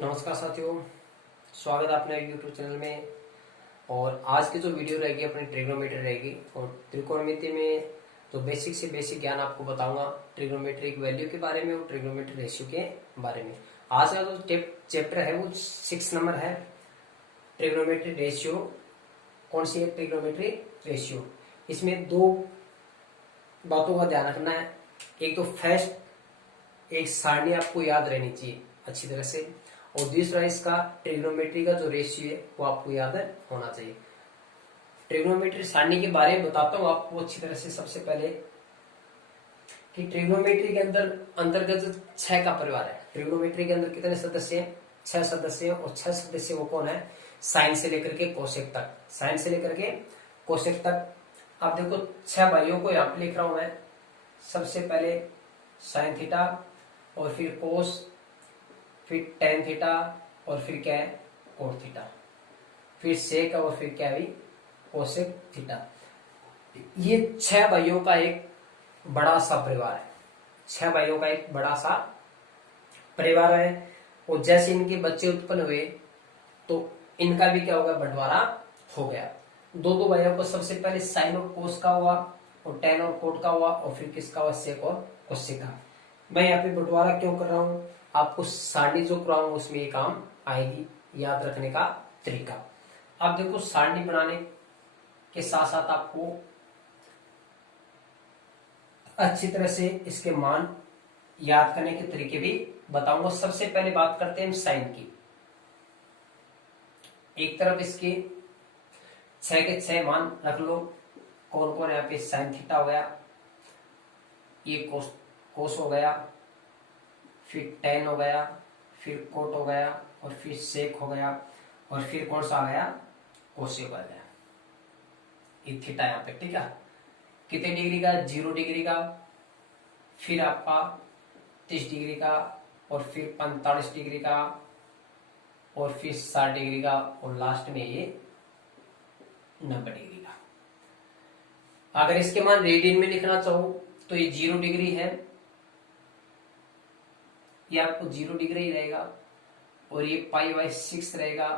नमस्कार साथियों, स्वागत है अपने यूट्यूब चैनल में। और आज की जो वीडियो रहेगी अपनी ट्रिग्नोमेट्री रहेगी। और त्रिकोणमिति में जो बेसिक से बेसिक ज्ञान आपको बताऊंगा ट्रिग्नोमेट्रिक वैल्यू के बारे में और ट्रिग्नोमेट्रिक रेशियो के बारे में। आज का जो चैप्टर है वो 6 नंबर है, ट्रिग्नोमेट्रिक रेशियो। कौन सी है? Trigonometric ratio. इसमें दो बातों का ध्यान रखना है। एक तो फर्स्ट एक सारणी आपको याद रहनी चाहिए अच्छी तरह से, और दूसरा इसका ट्रिग्नोमेट्री का जो रेशियो है वो आपको याद होना चाहिए। ट्रिग्नोमेट्री सारणी के बारे में बताता हूँ आपको अच्छी तरह से। सबसे पहले कि ट्रिग्नोमेट्री के अंतर्गत 6 का परिवार है। ट्रिग्नोमेट्री के अंदर कितने सदस्य हैं? 6 सदस्य हैं। और 6 सदस्य वो कौन है? साइन से लेकर के कोसेक तक। साइन से लेकर के कोसेक तक। अब देखो 6 भाइयों को यहाँ पे लिख रहा हूं मैं। सबसे पहले साइन थीटा, और फिर कोस, फिर टेन थीटा, और फिर क्या है? कोट थीटा, फिर सेक, और फिर क्या है? Cosec theta. ये 6 भाइयों का एक बड़ा सा परिवार है। 6 भाइयों का एक बड़ा सा परिवार है। और जैसे इनके बच्चे उत्पन्न हुए तो इनका भी क्या होगा? बंटवारा हो गया। दो भाइयों को सबसे पहले साइन और कोस का हुआ, और टेन और कोट का हुआ, और फिर किसका हुआ? सेक और कोसेक का। मैं यहाँ पे बंटवारा क्यों कर रहा हूं? आपको सारणी जो कराऊंगा उसमें ये काम आएगी, याद रखने का तरीका। अब देखो सारणी बनाने के साथ साथ आपको अच्छी तरह से इसके मान याद करने के तरीके भी बताऊंगा। सबसे पहले बात करते हैं साइन की। एक तरफ इसके 6 के 6 मान रख लो। कौन कौन है यहाँ पे? साइन थीटा हो गया, ये कोस हो गया, फिर टेन हो गया, फिर कोट हो गया, और फिर सेक हो गया, और फिर कौन सा आ गया? कोसेक आ गया। ये थीटा यहाँ पे, ठीक है। कितने डिग्री का? 0 डिग्री का, फिर आपका 30 डिग्री का, और फिर 45 डिग्री का, और फिर 60 डिग्री का, और लास्ट में ये 90 डिग्री का। अगर इसके मान रेडियन में लिखना चाहो तो ये 0 डिग्री है, ये आपको 0 डिग्री ही रहेगा, और ये π/6 रहेगा,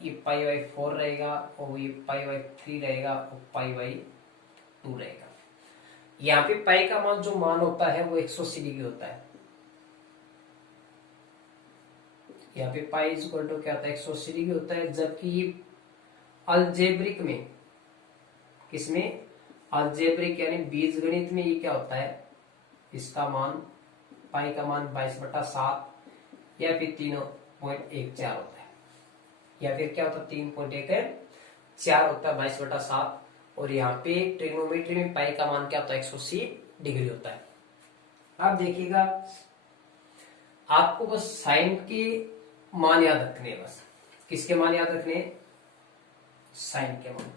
ये π/4 रहेगा, और ये π/3 रहेगा, और π/2 रहेगा। यहाँ पे पाई का मान जो मान होता है वो 180 डिग्री होता है। यहाँ पे पाई इक्वल टू क्या होता है? 180 डिग्री होता है। जबकि ये अलजेब्रिक में, किसमें? अलजेब्रिक यानी बीजगणित में ये क्या होता है? इसका मान, पाई का मान 22/7 या फिर 3.14 होता है, या फिर क्या होता है? 3.14 होता है, 22/7। और यहाँ पे ट्रिग्नोमेट्री में पाई का मान क्या होता है? 180 डिग्री होता है। आप देखिएगा, आपको बस साइन के मान याद रखने हैं। बस किसके मान याद रखने हैं? साइन के मान।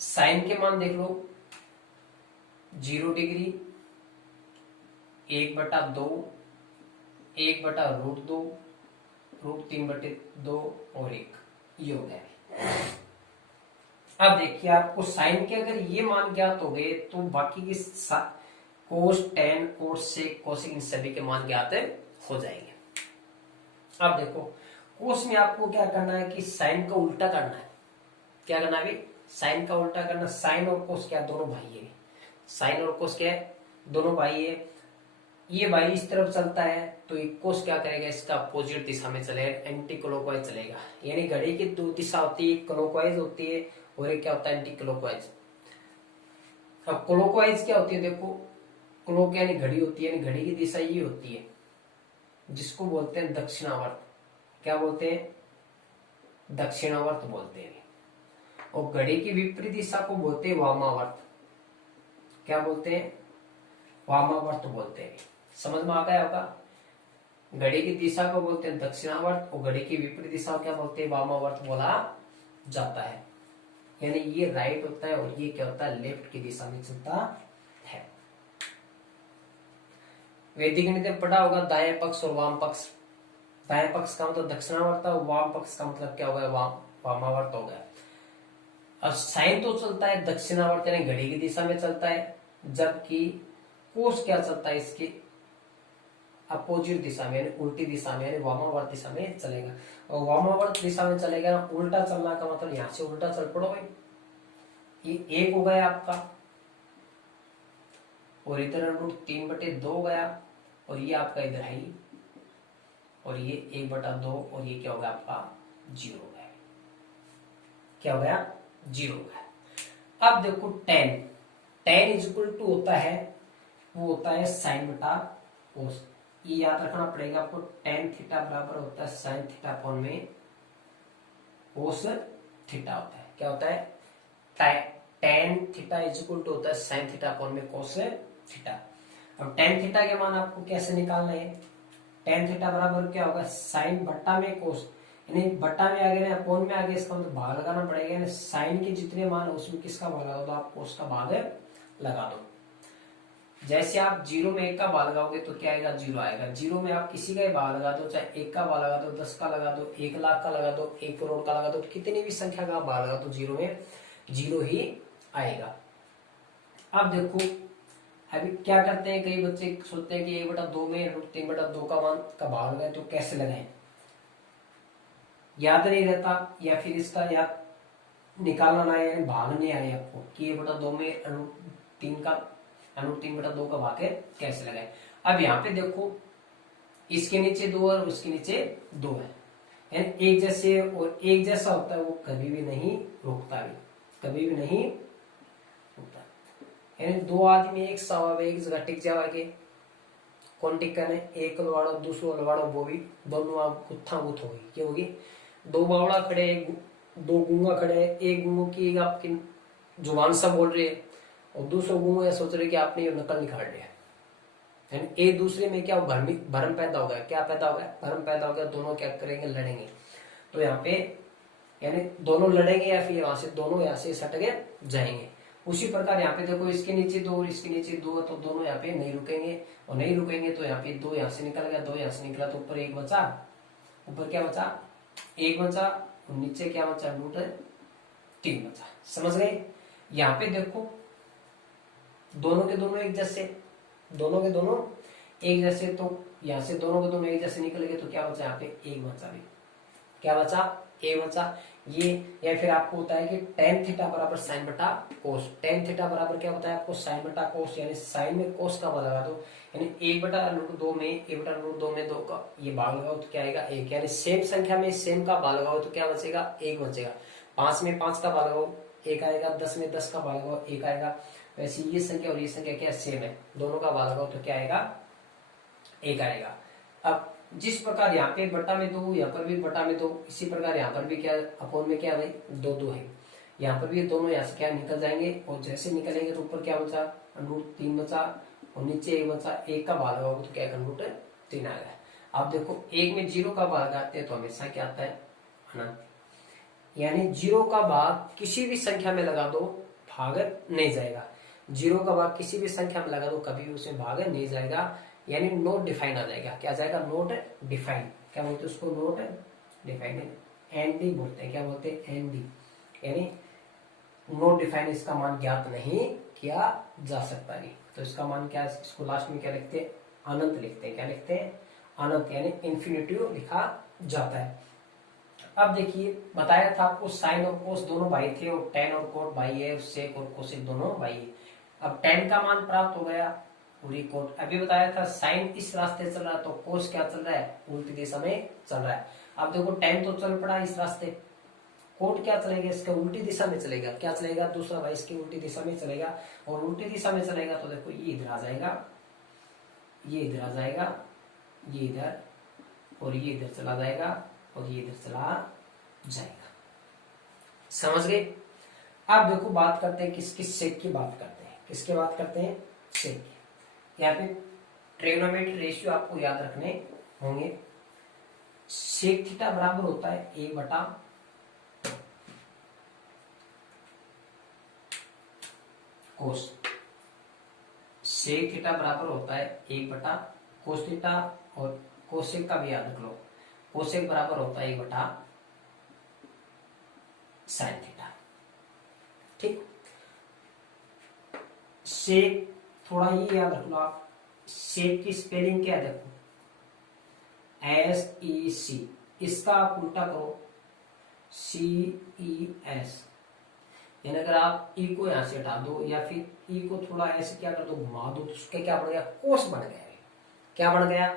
साइन के मान देख लो, 0 डिग्री, 1/2, 1/√2, √3/2, और 1, ये हो गया। अब देखिए, आपको साइन के अगर ये मान ज्ञात हो गए तो बाकी के कोस, टेन, कोट, सेक, कोसेक, इन सभी के मान ज्ञात हो जाएंगे। अब देखो, कोस में आपको क्या करना है कि साइन का उल्टा करना है। क्या करना है? साइन का उल्टा करना। साइन और कोस क्या? दोनों भाई है। साइन और कोस क्या है? दोनों भाई है। ये भाई इस तरफ चलता है तो ये कोस क्या करेगा? इसका अपोजिट दिशा में चलेगा, एंटी क्लॉकवाइज चलेगा। यानी घड़ी की 2 दिशा होती है, क्लॉकवाइज होती है, और एक क्या होता है? Anti clockwise. अब क्लॉकवाइज क्या होती है? देखो, क्लॉक यानी घड़ी होती है, यानी घड़ी की दिशा ये होती है, जिसको बोलते हैं दक्षिणावर्त। क्या बोलते हैं? दक्षिणावर्त बोलते हैं। और घड़ी की विपरीत दिशा को बोलते हैं वामावर्त। क्या बोलते हैं? वामावर्त बोलते हैं। समझ में आ गया होगा? घड़ी की दिशा को बोलते हैं दक्षिणावर्त, और घड़ी की विपरीत दिशा क्या बोलते हैं? वामावर्त बोला जाता है। यानी ये राइट होता है, और ये क्या होता है? लेफ्ट की दिशा में चलता है। वैदिक गणित में पढ़ा होगा दाएं पक्ष और वाम पक्ष। दाएं पक्ष का मतलब दक्षिणावर्त, और वाम पक्ष का मतलब क्या हो गया? वामावर्त हो गया। अब साइन तो चलता है दक्षिणावर्त यानी घड़ी की दिशा में चलता है, जबकि कोस क्या चलता है? इसके अपोजिट दिशा में यानी उल्टी दिशा में यानी वामावर्त दिशा में चलेगा। और वामावर्त दिशा में चलेगा, उल्टा चलना का मतलब यहाँ से उल्टा चल पड़ो भाई, ये 1 हो गया आपका, और इधर √3/2 गया, और ये आपका इधर है, और ये 1/2, और ये क्या होगा आपका 0 हो गया। क्या हो गया 0 हो गया। अब देखो tan इज इक्वल टू होता है, वो होता है sin बटा कोस। ये याद रखना पड़ेगा आपको, tan थीटा बराबर होता है sin थीटा अपॉन में कोस थीटा होता है। क्या होता है tan theta is equal to होता है sin थीटा अपॉन में कोस थीटा। अब tan थीटा के मान आपको कैसे निकालना है, tan थीटा बराबर क्या होगा sin बट्टा में कोस, यानी बट्टा में आ गया ना अपॉन में आ गया, इसका मतलब भाग लगाना पड़ेगा, यानी sin के जितने मान उसमें किसका भाग लगा दो, आप कोस का भाग लगा दो। जैसे आप 0 में 1 का भाग लगाओगे तो क्या आएगा 0 आएगा, 0 में आप किसी का ही भाग लगा दो, चाहे 1 का भाग लगा दो, 10 का लगा दो, 1 लाख का लगा दो, 1 करोड़ का लगा दो, कितनी भी संख्या का भाग लगा दो 0 में 0 ही आएगा। अब देखो अभी क्या करते हैं, कई बच्चे सोचते हैं कि 1/2 में √3/2 का मान का भाग लगाए तो कैसे लगाए, याद नहीं रहता, या फिर इसका याद निकालना ना है, भाग नहीं आए आपको कि 1/2 में √3/2 का भाग है कैसे लगाए। अब यहाँ पे देखो इसके नीचे 2 और उसके नीचे 2 है, यानी एक जैसे और एक जैसा होता है वो कभी भी नहीं रुकता, भी कभी भी नहीं रुकता, यानी 2 आदमी एक सवा एक जगह टिक जाओगे, कौन टिक करे, एक लवाड़ो दूसरो लवाड़ो, वो भी दोनों आप गुत्था गुत्थ होगी, क्या होगी, 2 बावड़ा खड़े, 2 गूंगा खड़े, एक गूंगो की आपकी जुबान सा बोल रही है, और दूसरा गूंगो या सोच रहे कि आपने ये नकल निकाल लिया, यानी एक दूसरे में क्या भरम पैदा हो गया, क्या पैदा हो गया, भरम पैदा हो गया, दोनों क्या करेंगे लड़ेंगे। तो यहाँ पे यानी दोनों लड़ेंगे या फिर वहां से दोनों यहाँ से सट के जाएंगे। उसी प्रकार यहाँ पे देखो इसके नीचे 2 और इसके नीचे 2, तो दोनों यहाँ पे नहीं रुकेंगे, और नहीं रुकेंगे तो यहाँ पे 2 यहाँ से निकल गया, 2 यहाँ से निकला, तो ऊपर 1 बचा, ऊपर क्या बचा 1 बचा, और नीचे क्या बचा √3 बचा। समझ गए। यहाँ पे देखो दोनों के दोनों एक जैसे, दोनों के दोनों एक जैसे, तो यहाँ से दोनों के दोनों एक जैसे निकल गए, तो क्या बचा यहाँ पे 1 बचा, भी क्या बचा 1 बचा। ये या फिर आपको होता है कि tan थीटा बराबर sin बटा कोस, tan थीटा बराबर क्या होता है आपको sin बटा कोस, यानी sin में कोस का भाग लगा दो, यानी 1/√2 में 1/√2 में 2 का ये भाग लगाओ तो क्या आएगा 1, यानी सेम संख्या में सेम का भाग लगाओ तो क्या बचेगा 1 बचेगा। 5 में 5 का भाग लगाओ 1 आएगा, 10 में 10 का भाग लगाओ 1 आएगा। वैसे ये संख्या और ये संख्या क्या सेम है, दोनों का भाग लगाओ तो क्या आएगा 1 आएगा। अब जिस प्रकार यहाँ पे बटा में 2, यहाँ पर भी बटा में 2, इसी प्रकार यहाँ पर भी क्या अपॉन में क्या भाई 2 है, यहाँ पर भी दोनों यहाँ से क्या निकल जाएंगे, और जैसे निकलेंगे तो ऊपर क्या बचा √3 बचा, और नीचे 1 बचा, 1 का भाग लगाओगे तो क्या √3 आ गया। आप देखो 1 में 0 का भाग आते हैं तो हमेशा क्या आता है अनंत, यानी 0 का भाग किसी भी संख्या में लगा दो भाग नहीं जाएगा, 0 का भाग किसी भी संख्या में लगा दो कभी भी उसमें भाग नहीं जाएगा, यानी नोट डिफाइन आ जाएगा। क्या आ जाएगा नोट डिफाइन, क्या बोलते हैं उसको नोट डिफाइन, एनडी बोलते हैं, क्या बोलते हैं एनडी, यानी नोट डिफाइन, इसका मान ज्ञात नहीं किया जा सकता नहीं। तो इसका मान क्या है, इसको लास्ट में क्या लिखते हैं अनंत लिखते हैं, क्या लिखते हैं अनंत, यानी इन्फिनिटिव लिखा जाता है। अब देखिए बताया था आपको साइन और कोस दोनों भाई थे, और tan और कोट भाई है, सेक और कोसेक दोनों भाई है। अब tan का मान प्राप्त हो गया पूरी कोट, अभी बताया था साइन इस रास्ते चल रहा है तो कोस क्या चल रहा है उल्टी दिशा में चल रहा है। अब देखो tan तो चल पड़ा इस रास्ते, कोट क्या चलेगा इसका उल्टी दिशा में चलेगा, क्या चलेगा दूसरा भाई इसकी उल्टी दिशा में चलेगा, और उल्टी दिशा में चलेगा तो देखो ये इधर आ जाएगा, ये इधर आ जाएगा, ये इधर, और ये इधर चला जाएगा, और ये इधर चला जाएगा। समझ गए। अब देखो बात करते हैं किसकी सेक की बात करते हैं, किसके बात करते हैं सेक की। यहाँ पे ट्रिग्नोमेट्री रेशियो आपको याद रखने होंगे, सेक थीटा बराबर होता है 1 बटा कोस, सेक थीटा बराबर होता है 1 बटा कोस थीटा, और कोसेक का भी याद रख लो, कोसेक बराबर होता है 1 बटा साइन थीटा। ठीक, सेक थोड़ा ये याद रख लो आप, सेक की स्पेलिंग क्या है देखो, SEC, इसका आप उल्टा करो CES। यानी अगर आप ई को यहां से हटा दो या फिर ई को थोड़ा ऐसे क्या कर दो, घुमा दो, तो उसका क्या बन गया, कोस बन गया। क्या बन गया,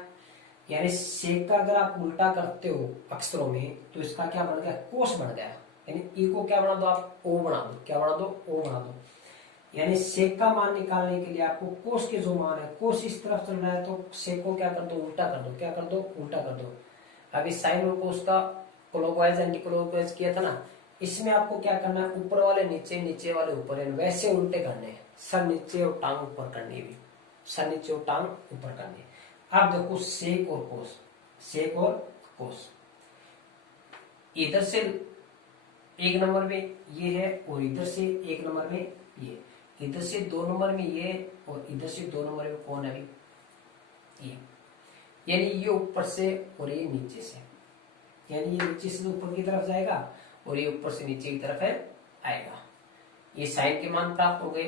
यानी सेक का अगर आप उल्टा करते हो अक्षरों में तो इसका क्या बन गया, कोस बन गया। यानी ई को क्या बना दो आप, ओ बना दो। क्या बना दो, ओ बना दो। यानी सेक का मान निकालने के लिए आपको कोस के जो मान है, कोस इस तरफ चल रहा है तो सेक को क्या कर दो, उल्टा कर दो। क्या कर दो, उल्टा कर दो। अभी साइन और कोस का क्लॉकवाइज एंटी क्लॉकवाइज किया था ना, इसमें आपको क्या करना है, ऊपर वाले नीचे, नीचे वाले ऊपर, वैसे उल्टे करने हैं। सर नीचे और टांग ऊपर करनी भी, सर नीचे और टांग ऊपर करनी। अब देखो सेक और कोस, सेक और कोस, इधर से एक नंबर में ये है और इधर से एक नंबर में ये, इधर से 2 नंबर में ये और इधर से 2 नंबर में कौन है ये, यानी ये ऊपर से और ये नीचे से, यानी ये नीचे से ऊपर की तरफ जाएगा और ये ऊपर से नीचे की तरफ है आएगा। ये साइन के मान प्राप्त हो गए,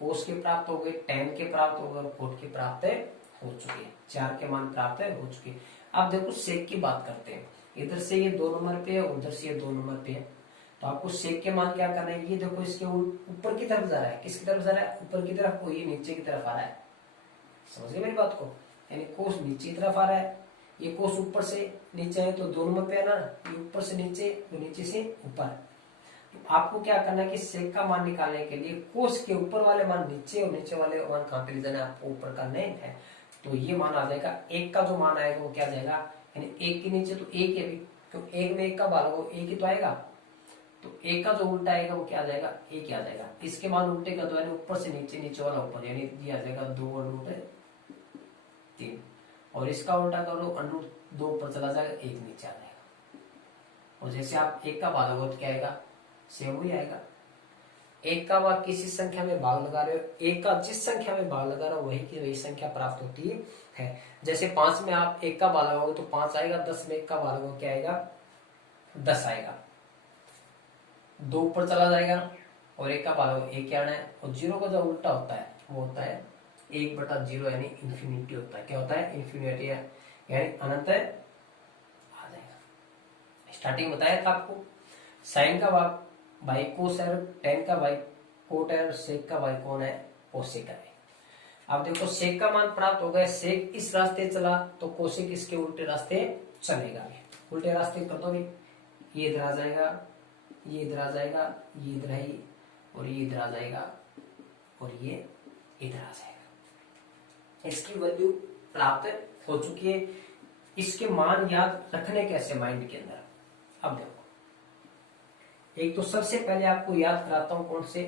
कोस के प्राप्त हो गए, टेन के प्राप्त हो गए और कोट के प्राप्त हो चुके, 4 के मान प्राप्त हो चुके। अब देखो सेक की बात करते हैं, इधर से ये 2 नंबर पे है, उधर से ये 2 नंबर पे है, तो आपको सेक के मान क्या करना है, ये देखो इसके ऊपर की तरफ जा रहा है। किसकी तरफ जा रहा है, ऊपर की तरफ, और ये नीचे की तरफ आ रहा है। समझ गए मेरी बात को, यानी कोस नीचे की तरफ आ रहा है, ये कोस ऊपर से नीचे है तो 2 नंबर पे है ना, ये ऊपर से नीचे तो नीचे से ऊपर। तो आपको क्या करना है कि सेक का मान निकालने के लिए कोस के ऊपर वाले मान नीचे और नीचे वाले मान कहां पे ले जाना है, आपको ऊपर करने है। तो ये मान आ जाएगा, एक का जो मान आएगा वो क्या जाएगा, यानी एक के नीचे तो एक है, तो एक में एक का भाग हो, एक ही तो आएगा, तो एक का जो उल्टा आएगा वो क्या आ जाएगा, एक ही आ जाएगा। इसके मान उल्टे का तो यानी ऊपर से नीचे, नीचे वाला ऊपर, यानी ये आ जाएगा 2√3, और इसका उल्टा करो √2 ऊपर चला जाएगा, एक नीचे आ जाएगा। और जैसे आप एक का भाग हो तो क्या आएगा, सेम ही आएगा। एक का भाग किसी संख्या में भाग लगा रहे हो, एक का जिस संख्या में भाग लगा रहे हो वही की वही संख्या प्राप्त होती है। जैसे 5 में आप एक का भाग लगाओगे तो 5 आएगा, 10 में एक का भाग लगाओगे क्या आएगा, 10 आएगा। 2 ऊपर चला जाएगा और एक का भाग एक क्या आना है, और 0 का जो उल्टा होता है वो होता है 1/0, यानी इंफिनिटी होता है। क्या होता है, इंफिनिटी, यानी अनंत आ जाएगा। स्टार्टिंग बताया था आपको, साइन का भाग भाई कोस है, टेन का भाई कोट है, और सेक का भाई कौन है, कोसेक है। अब देखो सेक का मान प्राप्त हो गया, सेक इस रास्ते चला तो कोसेक इसके उल्टे रास्ते चलेगा। उल्टे रास्ते कर दो भी, ये इधर आ जाएगा, ये इधर आ जाएगा, ये इधर है और ये इधर आ जाएगा और ये इधर आ जाएगा। इसकी वैल्यू प्राप्त हो चुकी है। इसके मान याद रखने कैसे माइंड के अंदर, अब देखो, एक तो सबसे पहले आपको याद कराता हूं कौन से,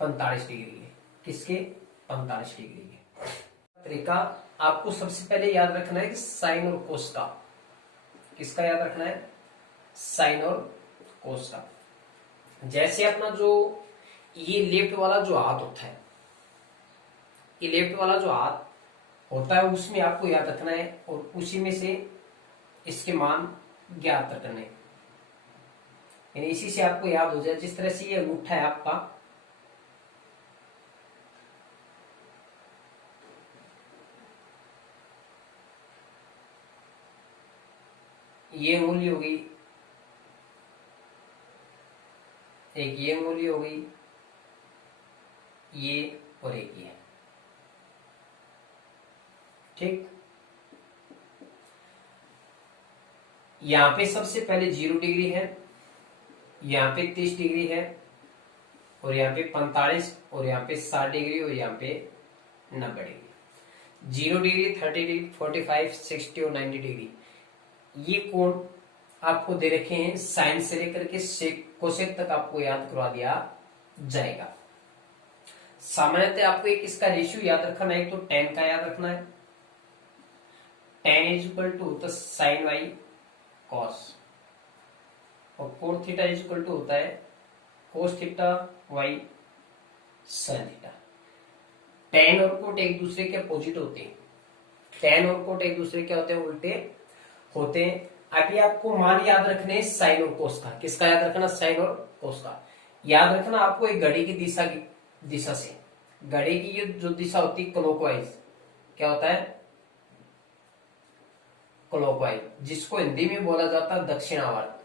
45 डिग्री के, किसके, 45 डिग्री के तरीका। आपको सबसे पहले याद रखना है कि साइन और कोस का, किसका याद रखना है, साइन और कोस का। जैसे अपना जो ये लेफ्ट वाला जो हाथ होता है, ये लेफ्ट वाला जो हाथ होता है उसमें आपको याद रखना है, और उसी में से इसके मान ज्ञात करने, यानी इसी से आपको याद हो जाए। जिस तरह से ये अंगूठा है आपका, ये उंगली हो गई, एक ये उंगली हो गई, ये और एक ये, ठीक। यहां पे सबसे पहले 0 डिग्री है, यहाँ पे 30 डिग्री है, और यहाँ पे 45, और यहाँ पे 60 डिग्री, और यहाँ पे 90 डिग्री। 0 डिग्री, 30 डिग्री, 45, 60 और 90 डिग्री, ये कोण आपको दे रखे हैं। साइन से लेकर के सेक कोसेक तक आपको याद करवा दिया जाएगा। सामान्यतः आपको एक इसका रेशियो याद रखना है, तो tan का याद रखना है, tan इज इक्वल टू होता है साइन वाई कॉस, और कोण थीटा इज इक्वल टू होता है cos theta by sine theta. tan और कोट एक दूसरे के अपोजिट होते हैं, tan और कोट एक दूसरे के होते हैं, उल्टे होते हैं। अभी आपको मान याद रखने हैं साइन और कोस का, किसका याद रखना, साइन और कोस का याद रखना। आपको एक घड़ी की दिशा से, घड़ी की ये जो दिशा होती है क्लॉकवाइज, क्या होता है, क्लॉकवाइज, जिसको हिंदी में बोला जाता है दक्षिणावर्त।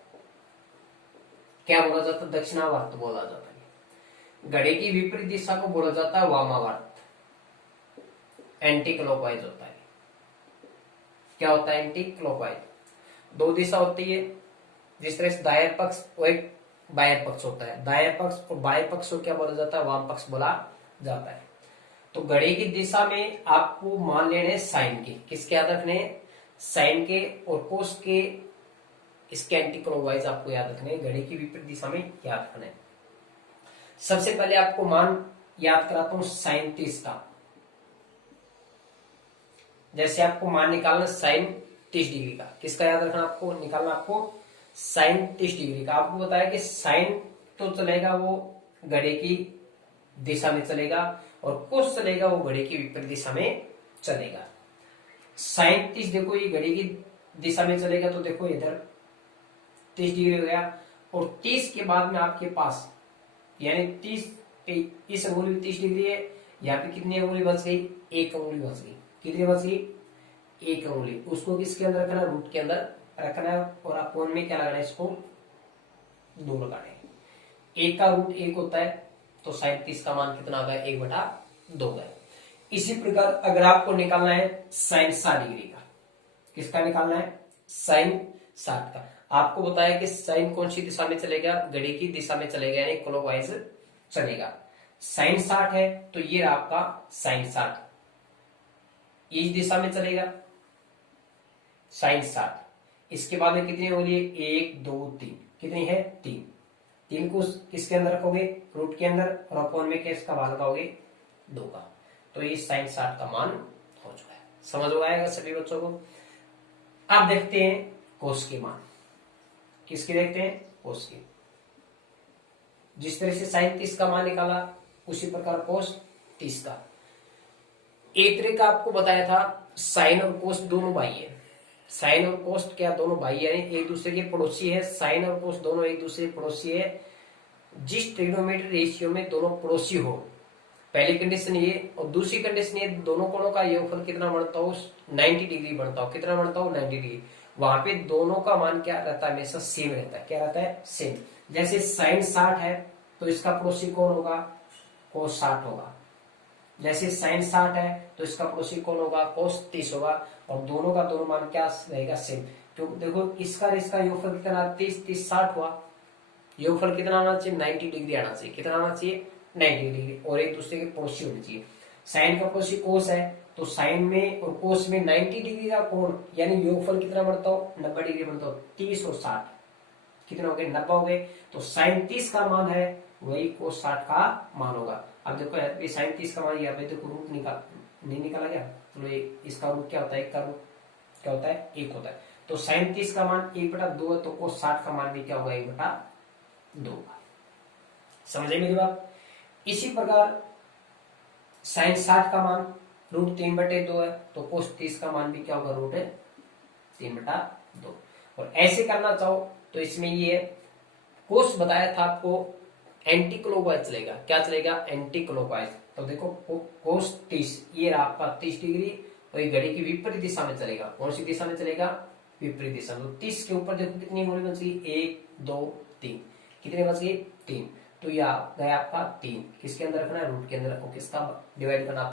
क्या बोला जाता है? दक्षिणावर्त बोला जाता है। घड़ी की विपरीत दिशा को बोला जाता है वामावर्त, एंटी क्लॉकवाइज होता है। क्या होता है? Anti clockwise. दो दिशा होती है, जिस तरह से दाहिने पक्ष और एक बाएं पक्ष होता है। दाहिने पक्ष और बाएं पक्ष को क्या बोला जाता है? वाम पक्ष बोला जाता है। तो घड़ी की दिशा में आपको मान लेने साइन के, किसके याद रखने? साइन के और कोस के, इसके एंटी क्लॉकवाइज आपको याद रखने। घड़ी की विपरीत दिशा में याद रखना है। सबसे पहले आपको मान याद कराता हूं साइन 30 का। जैसे आपको मान निकालना साइन 30 डिग्री का, किसका याद रखना आपको? निकालना आपको साइन 30 डिग्री का। आपको बताया कि साइन तो चलेगा वो घड़ी की दिशा में चलेगा, और कोस चलेगा वो घड़ी की विपरीत दिशा में चलेगा। साइन 30 देखो ये घड़ी की दिशा में चलेगा, तो देखो इधर 30 डिग्री हो गया। और 30 के बाद में आपके पास यानी 30, इस अंगुली में 30 डिग्री है, यहाँ पे कितनी अंगुली बच गई? एक अंगुली बच गई। कितनी बच गई? एक अंगुली। उसको किसके अंदर रखना? रूट के अंदर रखना है। और अपोन में क्या लगाना है? इसको 2 लगाना है। एक का रूट 1 होता है, तो साइन 30 का मान कितना आ गया? 1/2 गया। इसी प्रकार अगर आपको निकालना है साइन 60 डिग्री का, किसका निकालना है? साइन 60 का। आपको बताया कि साइन कौन सी दिशा में चलेगा? घड़ी की दिशा में चलेगा, यानी क्लॉकवाइज चलेगा। साइन 60 है, तो ये आपका साइन 60 इस दिशा में चलेगा, साइन 60। इसके बाद में कितनी होगी? 1 2 3, कितनी है? 3। 3 को किसके अंदर रखोगे? रूट के अंदर, और अपॉन में किसका भाग लगाओगे? 2 का। तो ये साइन 60 का मान हो चुका है। समझ हो आएगा सभी बच्चों को? अब देखते हैं कोस के मान। किसके देखते हैं? कोस के। जिस तरह से साइन 30 का मान निकाला, उसी प्रकार कोस 30 का। एक तरीका आपको बताया था, साइन और कोस दोनों भाई है। साइन और कोस क्या? दोनों भाई है, एक दूसरे के पड़ोसी है। साइन और कोस दोनों एक दूसरे के पड़ोसी है। जिस ट्रिग्नोमेट्री रेशियो में दोनों पड़ोसी हो, पहली कंडीशन ये, और दूसरी कंडीशन ये, दोनों कोणों का योगफल कितना बनता हो? 90 डिग्री बनता हो। कितना बनता हो? 90 डिग्री। वहां पे दोनों का मान क्या रहता है? हमेशा सेम रहता है। क्या रहता है? सेम। जैसे साइन 60 है, तो इसका पड़ोसी कौन होगा? कोस 60 होगा। जैसे साइन 60 है, तो इसका पड़ोसी कौन होगा? कोस 30 होगा। और दोनों का दोनों मान क्या रहेगा? सेम। तो देखो इसका योगफल कितना? 30 30 60 हुआ। योगफल कितना आना चाहिए? 90 डिग्री आना चाहिए। कितना आना चाहिए? 90 डिग्री। और एक दूसरे के पड़ोसी होने चाहिए। साइन का पड़ोसी कोस है, तो साइन में और कोस में 90 डिग्री का कोण, यानी योगफल कितना बनता हो? 90 डिग्री बनता हो। 30 और 60 कितने हो गए? 90 हो गए। तो साइन 30 का मान है, वही कोस 60 का मान होगा। अब देखो साइन 30 का मान, यहाँ पे देखो रूट नहीं निकाला गया, तो इसका रूट क्या होता है? 1 का रूट क्या होता है? 1 होता है। तो साइन 30 का मान 1/2 है, तो कोस 60 का मान भी क्या होगा? 1/2 होगा। समझे मेरी बात? इसी प्रकार साइन 60 का मान रूट 3/2 है, तो कोस 30 का मान भी क्या होगा? रूट 3/2। और ऐसे करना चाहो तो इसमें ये कोस बताया था आपको एंटी क्लॉकवाइज चलेगा। क्या चलेगा? Anti clockwise. तो देखो कोस 30, ये आपका 30 डिग्री, और ये घड़ी की विपरीत दिशा में चलेगा। कौन सी दिशा में चलेगा? विपरीत दिशा में। तो 30 के ऊपर देखो कितनी अंगुली बच गई? 1 2 3, कितने बच गई? 3। तो यह गया आपका 3। किसके अंदर रखना है? रूट के अंदर रखो। किसका डिवाइड करना?